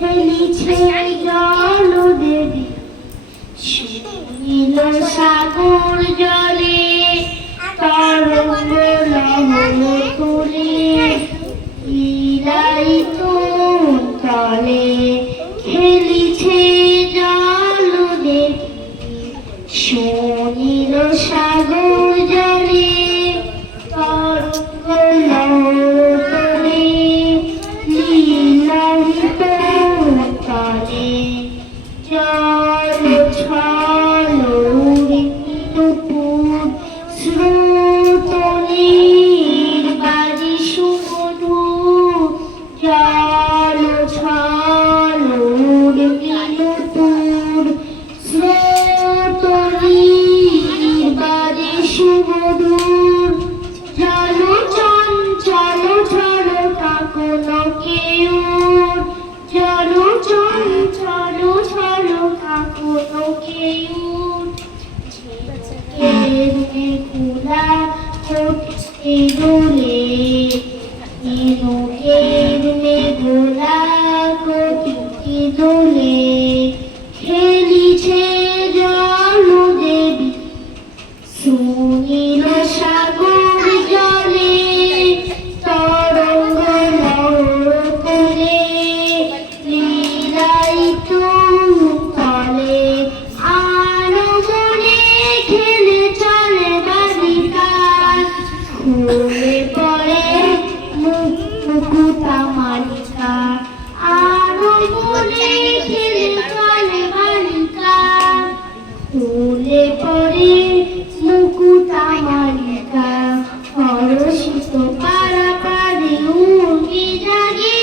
খেলিছে জল দেবী সুনীল সাগর জলে তরঙ্গ লহর তুলে ইলাইত তলে খেলিছে জল দেবী সুনীল সাগর জলে তরঙ্গ লহর তুলে ইলাইত তলে জল ছল দুপুর স্রোত বাজি সুমধুর জল ছল দুপুর স্রোত বাজি সুমধুর জল চঞ্চল ঝড় কাকন কেউর জল চঞ্চল ঝড় কাকন কেউর ঝিনুকে খোলা করতে দোলে ঝিনুকে খোলা করতে দোলে খেলিছে জল দেবী সুনীল সাগর জলে তরঙ্গ লহর তুলে লীলায়িত তলে আনমনে খেলে চলে বালিকা খুলে পড়ে মুকুতা মালিকা আনমনে খেলে চলে বালিকা খুলে পড়ে মুকুতা মালিকা হরষিত পারাপারে উর্মি জাগে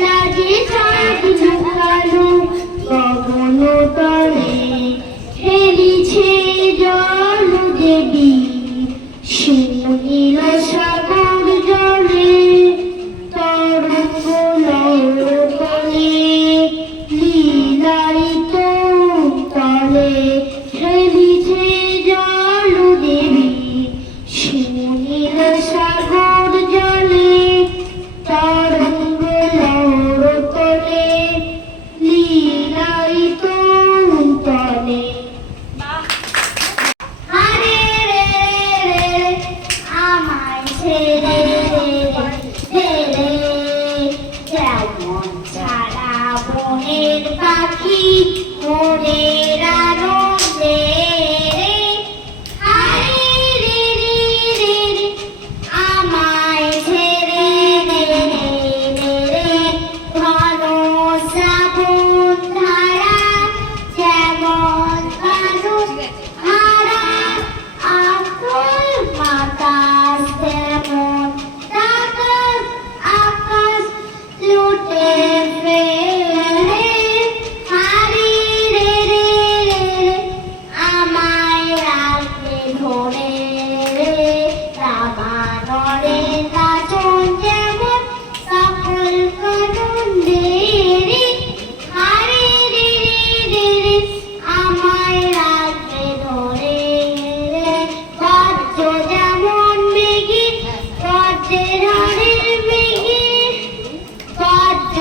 রাজে চাঁদ লুকালো গগন তলে খেলিছে জল দেবী সুনীল সাগর জলে তরঙ্গ লহর তলে লীলায়িত তলে খেলিছে জল দেবী সুনীল সাগর জলে তরঙ্গ লহর তলে লীলায়িত তলে আরে রে রে আমায় ছেড়ে রে যেমন ছাড়া বনের পাখি মোরের আনন্দে আরে রে রে রে আমায় ছেড়ে রে ঘন শ্রাবণ ধারা যেমন মানুষ হারা আকুল বাতাস তেমন আকাশ আকাশ লুটে ফেলে হারি রে রে রে আমায় রাখতে ধরে রে রামানরে নাচন যেমন সকল কানন্দে রে হারি রে রে রে আমায় রাখতে ধরে রে বজ্র যেমন বেগে বজ্রের হরের বেগে বজ্র